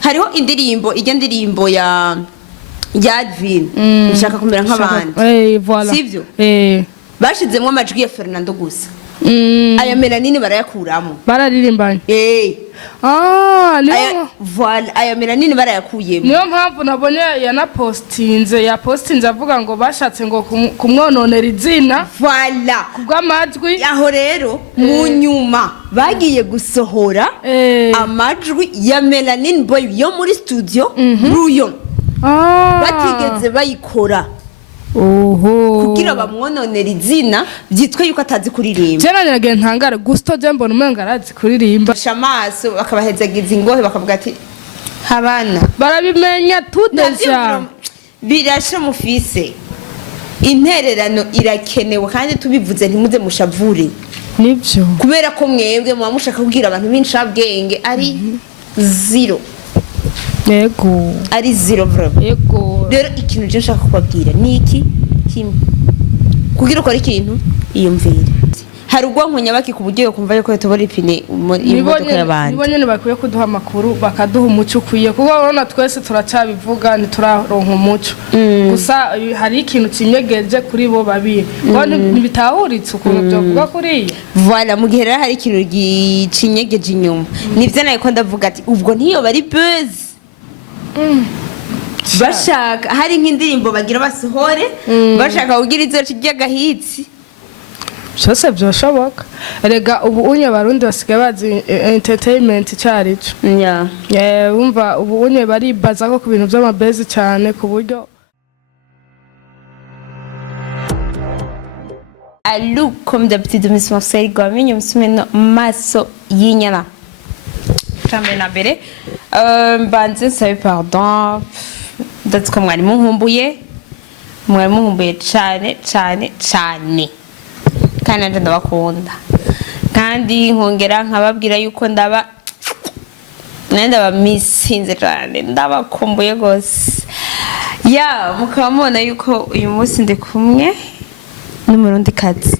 hariho indirimbo ijya ndirimbo ya ALVIN nshaka kumera nk'abandi voilà sivyo bashizemo amajwi ya Fernando gusa aya melanine barayakuramo bararirimbanye voilà aya melanine barayakuyemo niyo mpamvu nabonye yapostinze avuga ngo bashatse ngo kumwononera izina voilà kubw'amajwi aho rero mu nyuma bagiye gusohora amajwi ya Melanine Boy yo muri studio ruyo batigeze bayikora kugira bamwononera izina byitwe yuko atazi kuririmba cyane nagenda ntangara gusto je mbona umenga arazi kuririmba shamaso bakabahezagiza ingohe bakavuga ati habana barabimenya tudeja birasha mufise intererano irakenewe kandi tubivuze ntimuze mushavure nibyo kubera ko mwebwe muba mushaka kugira abantu b'incabwenge ari zero yego ari zero vraiment yego rero ikintu je nshaka kubabwira niki kimwe kugira ukora ikintu iyumvire hari ubwonko nyabaki ku buryo kumva yuko tubora ipine imodoka y'abandi nibo nyene bakwiye kuduha amakuru bakaduha umuco ukwiye kuko urabona twese turacabivuga ntituraronka umuco gusa hari ikintu kinyegeje kuri bo babiri kandi ntibitahuritse ukuntu byovuga kuriya voilà mu gihe rero hari ikintu gicinyegeje inyuma nivyo nayo ko ndavuga ati ubwo ntiyo bari buzz bashaka hari nk'indirimbo bagira basohore bashaka kugira izo cy'agahitsi cyose byoshoboka rega ubu unye barundi basigaye bazi entertainment cyarico wumva ubu unye baribaza ko ku bintu by'amabezi cyane ku buryo Allô, comme d'habitude, Miss Marcel Gomin, nous maso yinyana. Jamais na bere. Banze sabe pardon. Ndatse ko mwari munkumbuye. Mwari munkumbuye cyane cyane cyane. Kandi nje ndabakunda. Kandi nkongera nkababwira yuko ndaba missinze cyane. Ndabakumbuye gose. Ya, mukamubona yuko uyu munsi ndi kumwe n'umurundi kazi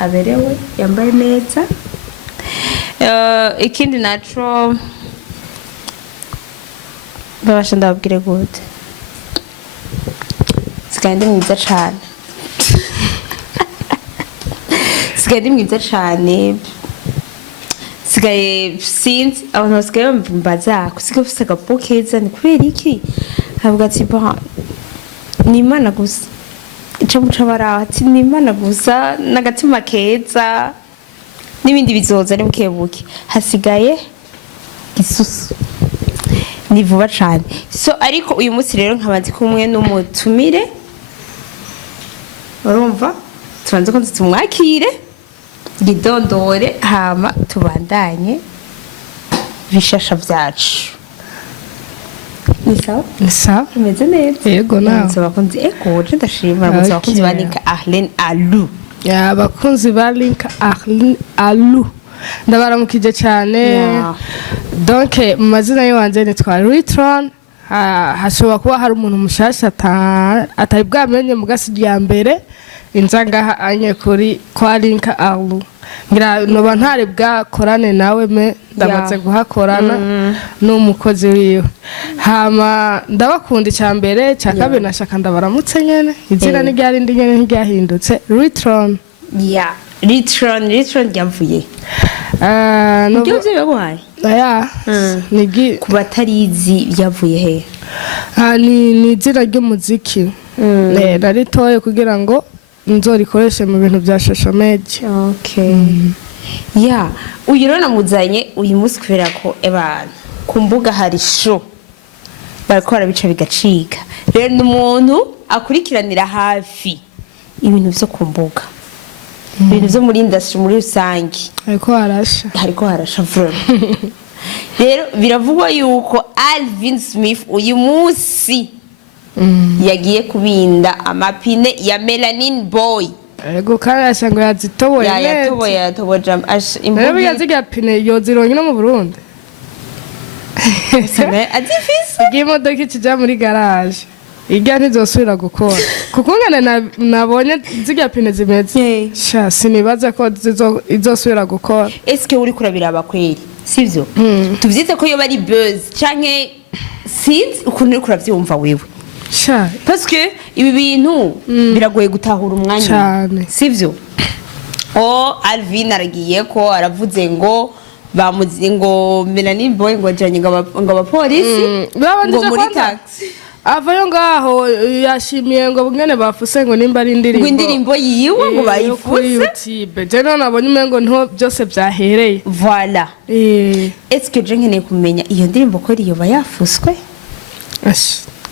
aberewe yambaye neza ikindi naco babasha ndababwire gute sigandi mwiza cane sigandi mwiza cane sigaye sinzi abantu basigaye bambaza kusigaye ufise agapo keza ni kubera iki havuga ati ni Imana gusa icamuca barati ni Imana gusa n'agatima keza n'ibindi bizoza ni bukebuke hasigaye gisusu ni vuba cane so ariko uyu munsi rero nkabanze kumwe n'umutumire urumva tubanze ko tumwakire gidondore hama tubandanye bishasha vyacu ni sawa imeze neza yego nawe bakunzi je ndashima bakunzi balinka Arlen Alu ya bakunzi balinka Arlen Alu ndabaramukije cyane donc mu mazina y'wanje nitwa Retron hashobora kuba hari umuntu mushasha atari bwamenye mu gasi rya mbere inzanga anye kuri kwa linka Alu ngira noba ntari bwakorane nawe me ndamaze guhakorana n'umukozi wiwe hama ndabakunda cyambere cyakabe nashaka ndabaramutse nyene izina ni ryari ndi nyene ntiryahindutse Retron Retron ryavuye no byo byaguhaye nigi kubatarizi byavuye he ni izina ry'umuziki naritoye kugira ngo nzorikoreshe mu bintu bya social media uyu rero namuzanye uyu munsi kubera ko abantu ku mbuga hari show bariko barabica bigacika rero n'umuntu akurikiranira hafi ibintu byo ku mbuga ibintu byo muri industry muri rusangi hariko harasha vraiment rero biravugwa yuko ALVIN SMITH uyu munsi yagiye kubinda amapine ya MELANIN BOY ego karasha ngo yazitoboye yatoboje rero yaziga pine yozironye no mu Burundi azifise imodoka ikijya muri garage irya ntizosubira gukora kuko ngana nabonye ziga pine zimeze sha sinibaza ko izosubira gukora eske uri kurabiraba kweri sivyo tuvyite ko yo bari buzz canke sinzi ukuntu uri kuravyumva wewe sha parce que ibi bintu biragoye gutahura umwanya Cane. sivyo Alvin aragiye ko aravuze ngo bamuzi ngo MELANIN BOY ngo ajanye ngo abapolisi ngo muri taxi avayo ngaho yashimiye ngo bwene bafuse ngo nimba ari indirimbo yiwe ngo bayifuse kuri YouTube je none nabonye umengo nto byose byahereye voilà est-ce que je nkeneye kumenya iyo ndirimbo ko riyo bayafuswe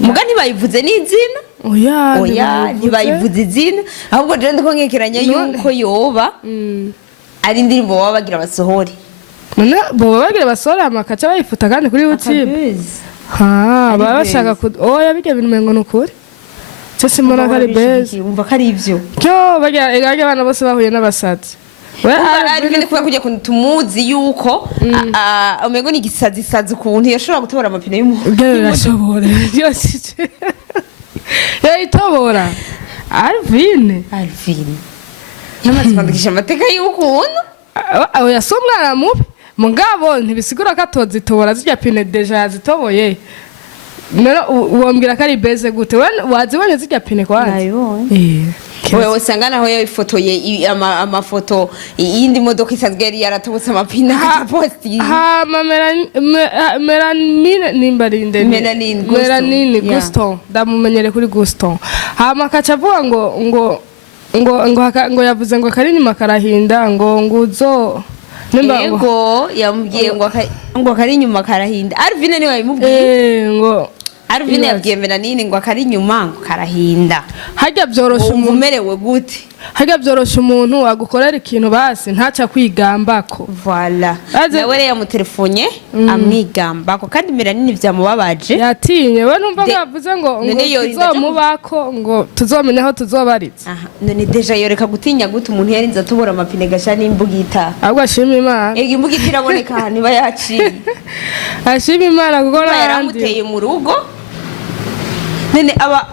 muga ntibayivuze n'izina oya ntibayivuze izina ahubwo je ndiko nkekeranya yuko yoba ari indirimbo baba bagira basohore none bo bagira basohora amakaca bayifuta kandi kuri YouTube baba bashaka oya bijya bintu mengo nukuri cyese mbona kari beze umva kari ivyo cyo bajya abana bose bahuye n'abasazi Alvin kuba kujya tumuzi yuko umengo ni gisazi ukuntu yashobora gutobora amapine y'umuhondo yashobora yose yayitobora Alvin yamaze kwandikisha amateka y'ukuntu oya so mwana mubi mugabo ntibisigura ko atozitobora zijya pine deja yazitoboye nero uwombwira ko ari beze gute wazibonye zijya pine kwanze wewe usanga naho yafotoye amafoto yindi modoka isanzwe yari yaratobotse amapine akiposti MELANIN Guston ndamumenyere kuri Guston hama kaca avuga ngo yavuze ngo kari nyuma karahinda ngo nguzo Ego yambwiye ngo kari nyuma karahinda Alvin ni wayimubwiye ngo Alvin yabwiye MELANIN ngo kari nyuma ngo karahinda hajya byorosha umuntu umerewe gute hajya byorosha umuntu agukorera ikintu basi ntaca kwigambako voilà nawe rero yamutelefone amwigambako kandi MELANIN byamubabaje yatinye we numva yavuze ngo tuzomubako ngo tuzomenya aho tuzobaritse none deja yoreka gutinya gute umuntu yarinze atobora amapine gasha n'imbugita ahubwo ashima Imana imbugita iraboneka ahantu bayaciye ashima Imana kuko yaramuteye mu rugo none aba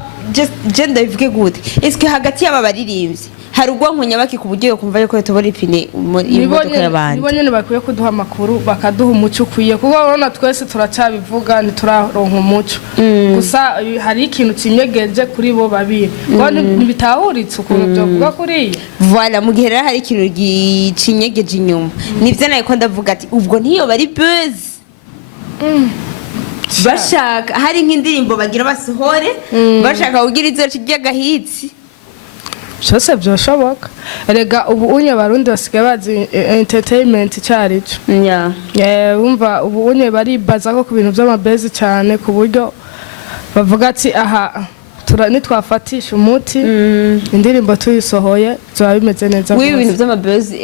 gender bivuge gute est-ce que hagati y'aba baririmbyi hari ubwonko nyabaki ku buryo kumva yuko yatobora ipine imodoka y'abandi nibo nyene bakwiye kuduha amakuru bakaduha umuco ukwiye kuko urabona twese turacabivuga ntituraronka umuco gusa hari ikintu kinyegeje kuri bo babiri ngo ntibitahuritse ukuntu byovuga kuriya voilà mu gihe rero hari ikintu gicinyegeje inyuma nivyo nayo ko ndavuga ati ubwo ntiyo bari buzz bashaka hari nk'indirimbo bagira basohore bashaka kugira izo cy'agahitsi cyose byoshoboka erega ubu unye barundi basigaye bazi entertainment cyarico wumva ubu unye baribaza ko ku bintu by'amabezi cyane ku buryo bavuga ati aha nitwafatisha umuti indirimbo tuyisohoye zoba bimeze neza wewe ibintu by'amabezi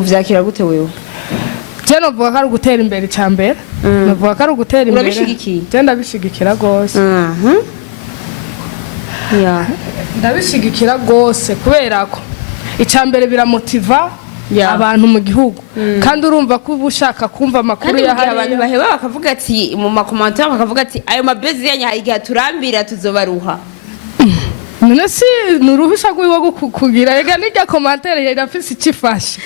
uvyakira gute wewe je novuga ko ari ugutera imbere cyambere novuga ko ari ugutera imbere urabishigikiye je ndabishigikira gose ndabishigikira gose kubera ko icyambere biramotiva abantu mu gihugu kandi urumva ko ubushaka kumva amakuru ya hari abantu baheba bakavuga ati mu makomantere bakavuga ati ayo mabezi yanya igihe turambira tuzobaruha none si nuruhusha gwiwo kugira ega nijya commentaire yarafise ikifashe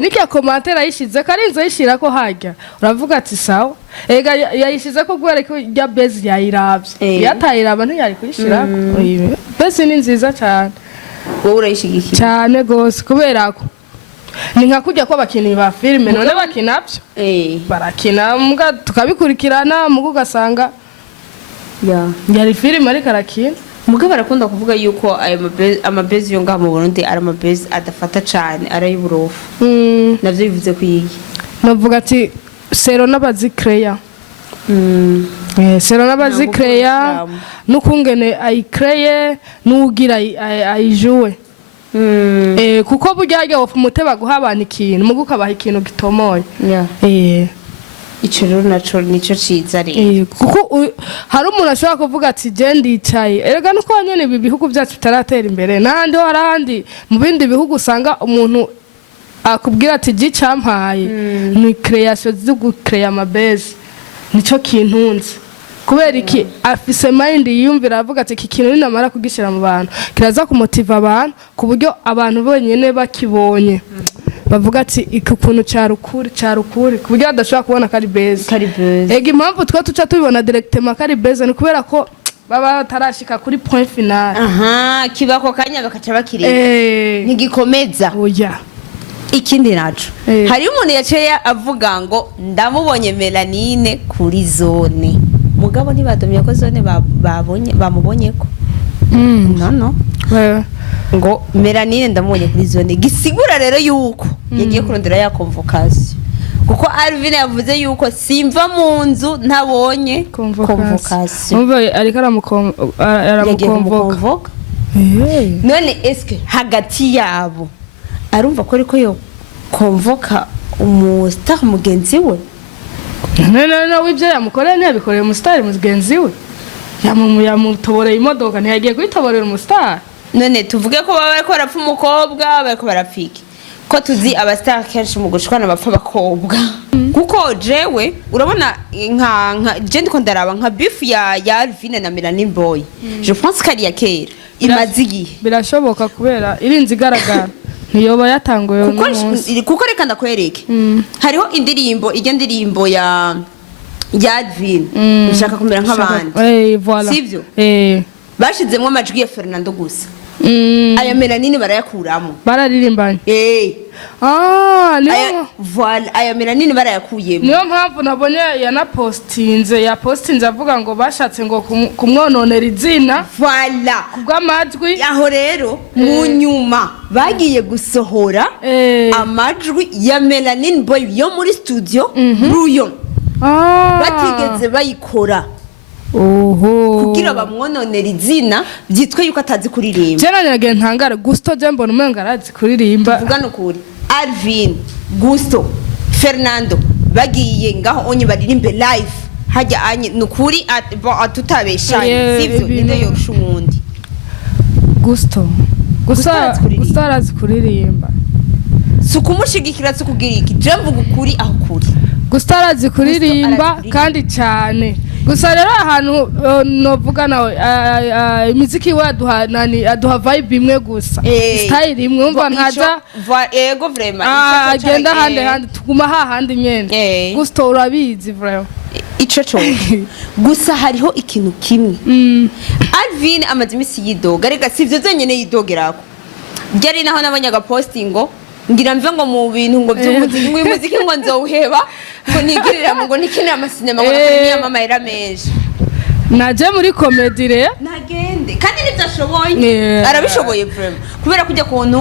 nijya commentaire ayishize karinze yishira ko hajya uravuga ati sawa ega yayishize ko gwere ko ya base yayiravye yatayiraba ntiyari kuyishira base ni nziza cyane wowe urayishigikiye cyane gose kubera ko ni nka kujya ko abakinnyi ba filime none bakinavyo barakina mbwa tukabikurikirana mugo gasanga yari filime ariko arakina muga barakunda kuvuga yuko ayo amabezi yo ngaha mu Burundi ari amabezi adafata cyane arayuburofu navyo bivuze kuyigi navuga ati sero n'abazikreya sero n'abazikreya n'ukungene ayikreye n'ugira ayijuwe kuko burya wofu muteba guha abantu ikintu mugo ukabaha ikintu gitomoye ico rero naco nico ciza rero kuko hari umuntu ashobora kuvuga ati je ndicaye erega nuko nyene ibi bihugu byacu bitaratera imbere nandi harandi mu bindi bihugu usanga umuntu akubwira ati je campaye ni creation zo gucreate amabase nico kintunze kubera iki afise mind yiyumvira avuga ati iki kintu ninamara kugishira mu bantu kiraza kumotiva abantu ku buryo abantu bonyene bakibonye bavuga ati iki kuntu carukuri kuburyo badashobora kubona kari beza ega impamvu twe tuca tubibona directement kari beza ni kubera ko baba batarashika kuri point final kibako kanya bakaca bakireba ntigikomeza oya ikindi naco hari umuntu yaciye avuga ngo ndamubonye melanine kuri zone mugabo ntibadomye ko zone bamubonye ko no ngo melanine ndamubonye kuri zone gisigura rero yuko yagiye kurondera ya convocation kuko Alvin yavuze yuko simva mu nzu ntabonye convocation umva ariko aramukonvoka none eske hagati yabo arumva ko ariko yo convoka umustar mugenzi we no wibyo yamukoreye ntiyabikoreye umustar mugenzi we yamutoboreye imodoka ntiyagiye kuyitoborera umustar none tuvuge ko baba bariko barapfa umukobwa bariko barapfika ko tuzi abastar kenshi mu gushwana bapfa abakobwa kuko jewe urabona nka je ndiko ndaraba nka beef ya Alvin na MELANIN BOY je pense kari ya kera imaze igihe birashoboka kubera irinzi igaragara ntiyoba yatanguye n'umunsi kuko reka ndakwereke hariho indirimbo ijya ndirimbo ya Alvin ushaka kumera nk'abandi sivyo bashizemwe amajwi ya Fernando gusa aya MELANIN barayakuramo bararirimbanye niyo voilà aya MELANIN barayakuyemo niyo mpamvu nabonye yapostinze avuga ngo bashatse ngo kumwononera izina voilà kubw'amajwi aho rero mu nyuma bagiye gusohora amajwi ya MELANIN BOY yo muri studio ruyo batigeze bayikora kugira bamwononera izina byitwe yuko atazi kuririmba cyane nagenda ntangara Gusto Jembo n'umenga arazi kuririmba vuga nukuri Alvin Gusto Fernando bagiye ngaho onye baririmbe live hajya anye nukuri tutabeshanye sivyo ninde yorusha umundi Gusto arazi kuririmba sukumushigikira sukugira iki Jembo gukuri aho kuri Gusto arazi kuririmba kandi cyane gusa rero ahantu novuga nawe imiziki we aduha vibe imwe gusa style imwe umva ntaza ego vraiment agenda hande tuguma hahandi nyene Gusto urabizi vraiment ico cyo gusa hariho ikintu kimwe Alvin amaze imisi yidoga rega sivyo zenyene yidogerako byari naho nabanyaga postingo ngira mve ngo mu bintu ngo by'umuziki ngo nzowuheba ngo nigirira ngo nikinira amasinema ngo nakuriye mama era menshi naje muri comedy re nagende kandi nivyashoboye arabishoboye vraiment kubera kujya kuntu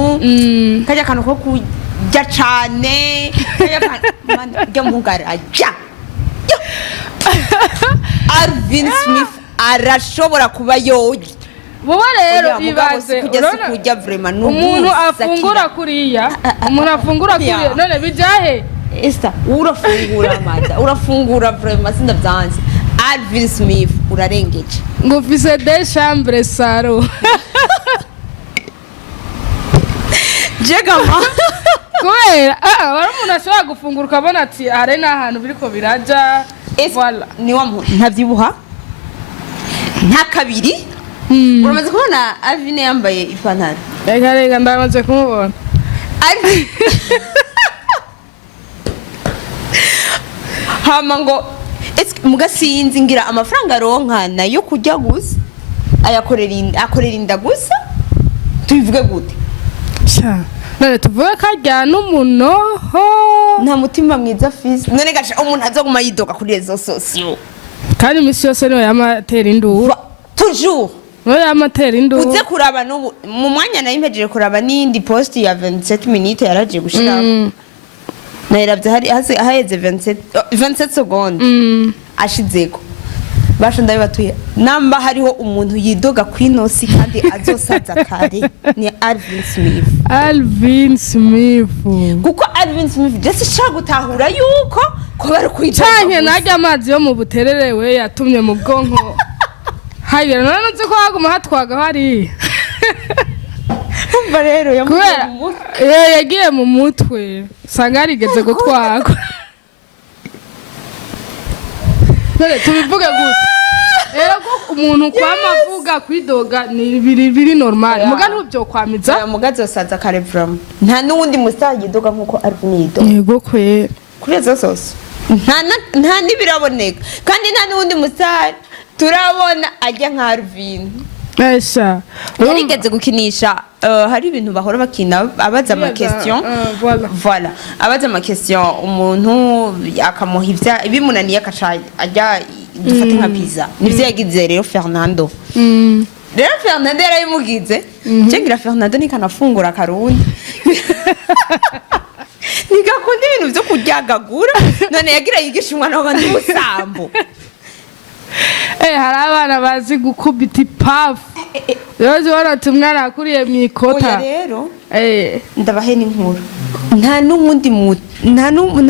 kajya kantu ko kujya cane kajya mungaraja Alvin Smith arashobora kuba yoyi Buba rero ibaze kujya vraiment umuntu afungura kuriya none bijahe Esther urafungura amata urafungura vraiment sindavyanze Alvin Smith urarengeje ngo fise des chambres saro jegama kubera wari umuntu ashobora gufungura ukabona ati are n'ahantu biriko biraja voilà ni wa muntu ntavyibuha nta kabiri uramaze kubona Alvin yambaye ipantaro rega ndamaze kumubona Alvin hama ngo mugasinzi ngira amafaranga aronka nayo kujya gusa akorera inda gusa tubivuge gute none tuvuge kajya n'umunoho nta mutima mwiza afise none gacha umuntu azoguma yidoga kuri rezo sosiyo kandi imisi yose niwe yamatera induru toujours niwe yamatera induru uze kuraba n'ubu mu mwanya nayo impejeje kuraba n'indi post ya 27 minutes yaragiye gushiramo nayiravye haheze 27 secondes ashizeko basho ndabibatuye namba hariho umuntu yidoga kwinosi kandi azosaza kare ni Alvin Smith kuko Alvin Smith just shaka gutahura yuko ko bari kwidoga cyane najya amazi yo mu buterere we yatumye mu bwonko hayira none nzi ko haguma hatwaga hari umva rero yagiye mu mutwe sanga yarigeze gutwagwa none tubivuge gute Ego umuntu kwamavuga kwidoga ni biri normal. Muga ntubyo kwamiza. Mugazo saza kare from. Nta nundi musaza yidoga nkuko Alvin yidoga. Yego kwe. Kureza sose. Nta nibiraboneka. Kandi nta nundi musaza turabona ajya nka Alvin. Esha. Yarigeze gukinisha hari ibintu bahora bakina abaza ama question. Voilà. Abaza ama question umuntu akamuha ibimunaniye akaca ajya dufate nka pizza. Nivyo yagize rero Fernando. Rero Fernando yarayimugize. Cengira Fernando nikanafungura akarundi. Nigakunda ibintu byo kuryagagura none yagira yigisha umwana w'abandi musambo. Hari abana bazi gukubita ipafu. Yoje waratumwana akuriye mwikota. Rero ndabahe n'inkuru. Nta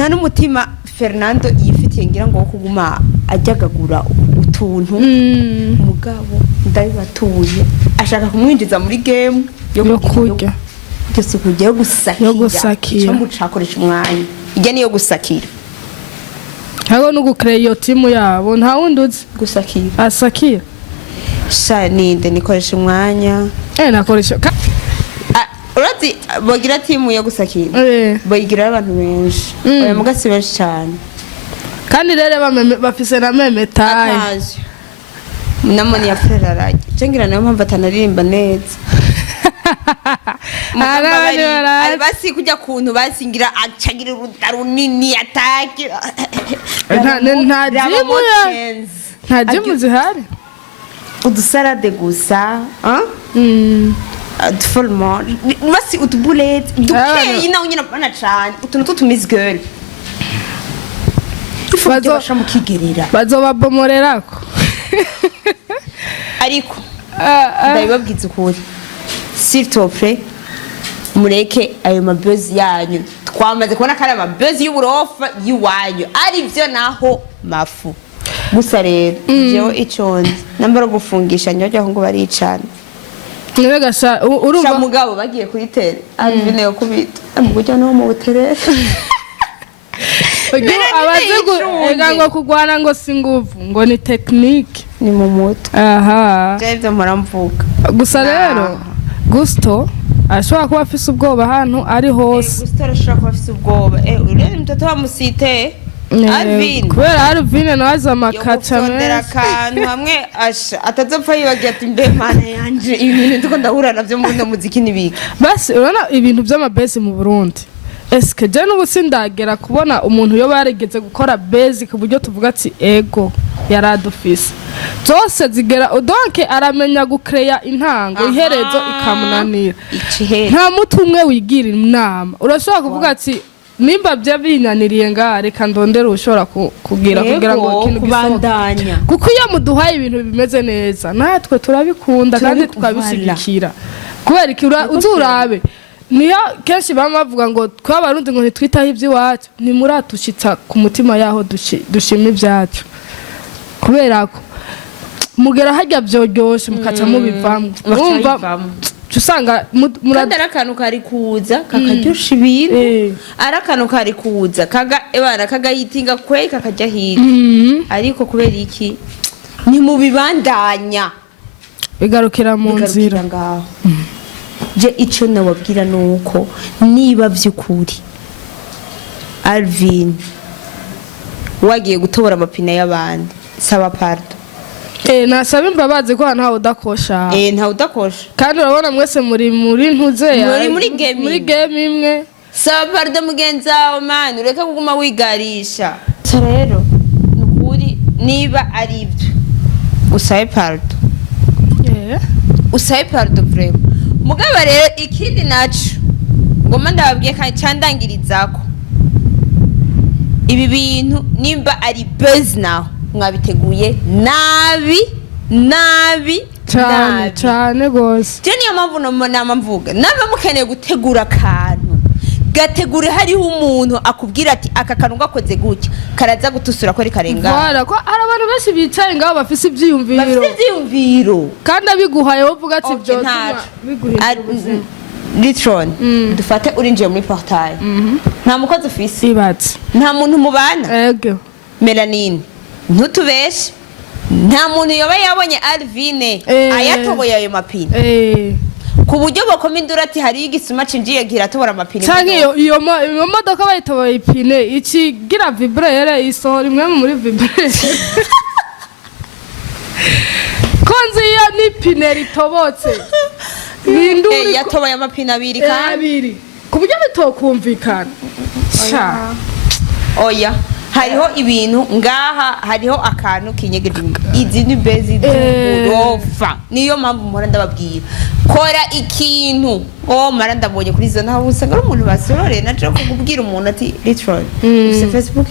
n'umutima Fernando yifitiye ngira ngo kuguma ajyagagura utuntu. Mugabo ndabibatuye ashaka kumwinjiza muri game yo kurya. Byose kujya gusakira. Cyo mucakoresha umwanya. Ijya niyo gusakira. Hago no gucreate iyo timu yabo nta wundi uzi gusakira. Asakira. Ninde nikoresha umwanya. Nakoresha. Urati bogira timu yo gusakira. Boyigira abantu benshi. Oya mugasi benshi cyane. Kandi rero bafise na meme tayi. Namoni ya Ferrari. Cengira nayo mpamvu atanaririmba neza. Ari basi kujya kuntu basingira acagira runini ataki. Nta jimu zihari. Udusarade gusa, uduforomo, basi utubuleti, dukeyi nawe nyine bana cyane, utuntu tutumiss girl. Bazobasha mukigerera. Bazobabomorerako. Ariko ndabibabwiza ukuri. S'il te plaît, mureke ayo mabezi yanyu. Twamaze kubona kare mabezi y'uburofa yiwanyu. Ari byo naho mafu. Gusa rero jewe icondi nambara gufungisha nyoje ngo baricana. Niwe gasha urumva mugabo bagiye kuri tele. Alvin yo kubita. Amugujya no mu butere. Abaze ngo kugwana ngo singuvu ngo ni technique ni mu mutwe. Aha. Jevyo muramvuga. Gusa rero Gusto ashobora kuba afise ubwoba ahantu ari hose. Gusto arashobora kuba afise ubwoba. Urebe mtoto wa musite Alvin. Kubera Alvin naza makacha meza. Kantu hamwe asha atazopfa yibagiye ati mbe mana yanje ibintu ndiko ndahura navyo mu muziki nibiki. Basi urana ibintu by'amabase mu Burundi. Eske je n'ubusindagera kubona umuntu yo barigeze gukora base ku buryo tuvuga ati ego yaradufise. Zose zigera donc aramenya gucreate intango iherezo ikamunanira. Nta mutu umwe wigira inama. Urashobora kuvuga ati nimba bya binaniriye nga reka ndondera ushobora kugira ngo ikintu kubandanya. Kuko iyo muduhaye ibintu bimeze neza natwe turabikunda kandi twabishigikira. Kubera iki uzurabe niyo kenshi bavuga ngo twabarundi ngo ntitwitaho iby'iwacu ni muratushitsa ku mutima yaho dushima ibyacu. Kubera ko mugera hajya byoryoshe mukaca mubivamo. Urumva usanga muradara kantu kari kuza kakaryosha ibintu arakanu kari kuza ebana kagayitinga kwe kakajya hira. Ariko kubera iki ni mubibandanya bigarukira mu nzira ngaho. Je ico nababwira nuko niba vyukuri Alvin wagiye gutobora amapine y'abandi saba pardon. Nasaba imbabazi ko ntawe udakosha. Ntawe udakosha. Kandi urabona mwese muri ntuze muri game imwe. Saba pardon mugenza wawe man ureka kuguma wigarisha. Rero nukuri niba ari ibyo usabe pardon. Usabe pardon vraiment. Mugabo rero ikindi naco ngoma ndababwiye kandi candangirizako ibi bintu nimba ari buzz naho mwabiteguye nabi cyane gose. Je niyo mpamvu nama mvuga naba mukeneye gutegura akantu gategure hariho umuntu akubwira ati aka kantu gakoze gutya karaza gutusura ko rikarengana. Voilà ko ari abantu benshi bicaye ngaho bafise ivyiyumviro kandi abiguhaye wovuga ati byo biguhindura ubuzima. Litron dufate urinjiye muri portail nta mukozi ufise ibatse nta muntu mubana ego Melanin ntutubeshe nta muntu yoba yabonye Alvin ayatoboye ayo mapine ku buryo bakoma indura ati hariyo igisuma cinjiye giratobora amapine canke iyo modoka bayitoboye ipine ikigira vibrere isohora imwe muri vibrere konzi iyo n'ipine ritobotse binduri yatoboye amapine abiri kandi ku buryo bitokumvikana oya hariho ibintu ngaha hariho akantu kinyegeje izi ni bezi d'uburofa niyo mpamvu mpora ndababwira kora ikintu mara ndabonye kuri zo naho usanga ari umuntu basorore naje kukubwira umuntu ati literally ufite Facebook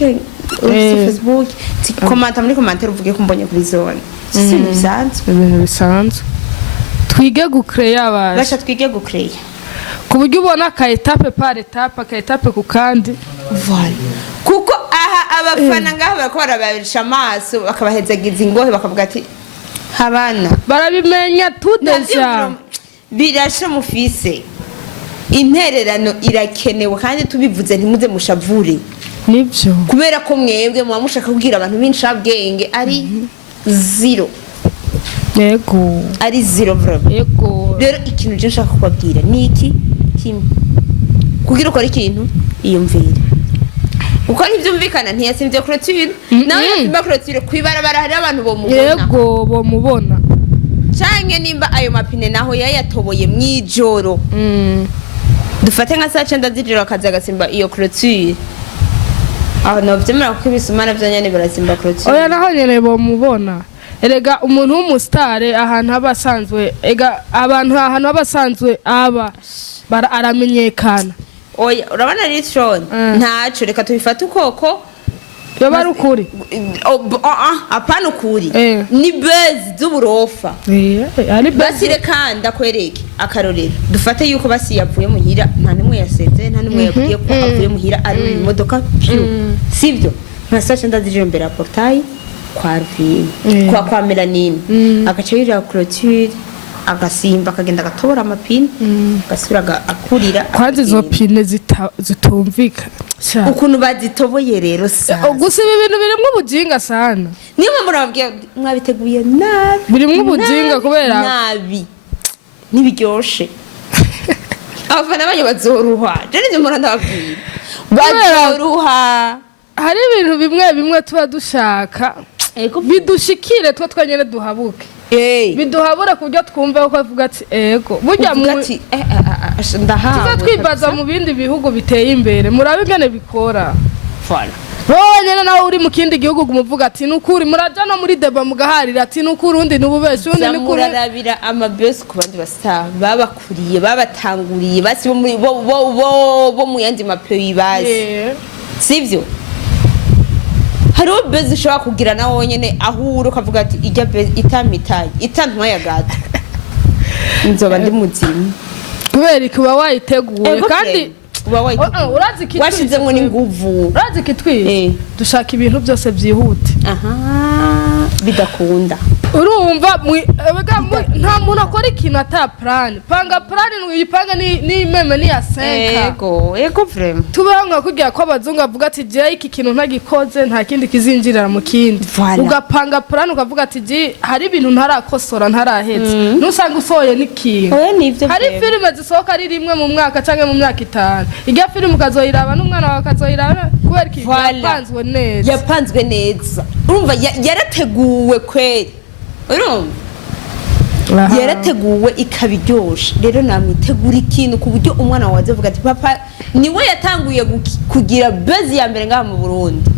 komanta muri commentaire uvuge ko mbonye kuri zone si ibintu bisanzwe twige gucreya abantu basha twige gucreya ku buryo ubona ka etape par etape ka etape ku kandi kuko aha abafana ngaho bakora babisha amaso bakabahezagiza ingohe bakavuga ati habana barabimenya tudeja birasha mufise intererano irakenewe kandi tubivuze ntimuze mushavure nibyo kubera ko mwebwe muba mushaka kubwira abantu b'incabwenge ari zero yego ari zero yego rero ikintu je nshaka kubabwira ni iki kimwe kugira ukora ikintu iyumvire uko ntibyumvikana ntiyasimvye clôture nawe yasimba clôture kwibarabara hari abantu bomubona yego bomubona canke nimba ayo mapine naho yayatoboye mwijoro dufate nka saa 9 z'ijoro akaza agasimba iyo clôture aho novyemera kuko ibisuma navyo nyene birasimba clôture oya naho nyene bomubona erega umuntu w'umusitare ahantu abasanzwe abantu ahantu abasanzwe aramenyekana oya urabona Ritron ntaco reka tubifate ukoko yoba ari ukuri apana ukuri ni bezi z'uburofa basi reka ndakwereke akarorero dufate yuko basi yavuye muhira nta nimwe yasenze nta nimwe yabwiye ko avuye muhira ari mu modoka sivyo nka saa 9 z'ijoro mbere ya portail kwa Alvin kwa MELANIN agaca yira clôture agasimba akagenda agatora amapine agasubira akurira kwanze izo pine zitumvika ukuntu bazitoboye rero sa gusa ibi bintu birimo ubujinga sana niyo mpamvu nababwiye mwabiteguye nabi birimo ubujinga kubera nabi nibiryoshe abafana banyu bazoruha je ninyo mpora ndababwira bazoruha hari ibintu bimwe tuba dushaka bidushikire two twanyene duhabuke biduhabura ku buryo twumva ko avuga ati ego burya tuza twibaza mu bindi bihugu biteye imbere murabe ingene bikora nyene nawe uri mu kindi gihugu umuvuga ati nukuri muraja no muri deba mugaharira ati nukuri undi nububeshi undi nukuri murarabira amabesi ku bandi basa babakuriye babatanguriye basi bo mu yandi mapeyi bazi sivyo hariho bezi ushobora kugira nawe wonyene aho uri ukavuga ati ijya bezi itamitaye itantwaye gato nzoba ndi muzimu kubera kuba wayiteguye kandi urazi kitwi washizemwe n'inguvu urazi kitwi dushaka ibintu byose byihute bidakunda urumva nta muntu akora ikintu ata plan panga plan uyipanga ni meme ni ya 5 ego vraiment tubaho nka kugira ko abazungu avuga ati je iki kintu ntagikoze nta kindi kizinjirira mu kindi ugapanga plan ukavuga ati je hari ibintu ntarakosora ntarahetse nusanga usoye n'ikintu hari filime zisohoka ari rimwe mu mwaka canke mu myaka 5 igihe filime ukazoyiraba n'umwana wawe akazoyiraba kubera iki yapanzwe neza urumva yarateguwe kweri urumva yarateguwe ikabiryosha rero namwitegura ikintu ku buryo umwana wawe azavuga ati papa niwe yatanguye kugira bezi ya mbere ngaha mu Burundi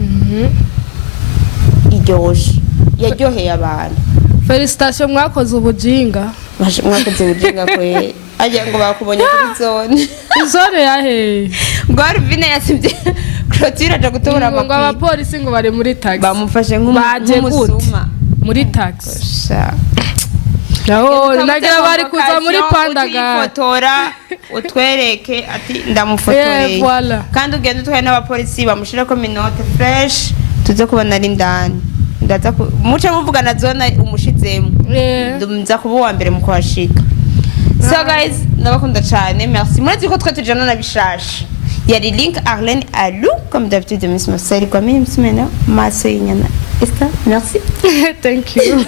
iryoshe yaryoheye abantu felicitation mwakoze ubujinga mwakoze ubujinga kweri agira ngo bakubonye kuri zone yahe ngo Alvin yasibye clôture aje gutobora amapine ngo abapolisi ngo bari muri taxi bamufashe nk'umusuma muri taxi naho nagira bari kuza muri pandaga fotora utwereke ati ndamufotoreye kandi ugende utwaye n'abapolisi bamushira ko minote fresh tuze kubona ari ndani ndaza muce muvugana zona umushizemo ndumza kuba wa mbere mu kwashika so guys ndabakunda cyane merci murazi ko twe tujana na bishasha Il y a des links Arlène à Lou, comme d'habitude de Miss Marcel, comme Miss Mena, ma soeur Yana. Esther, merci. Thank you.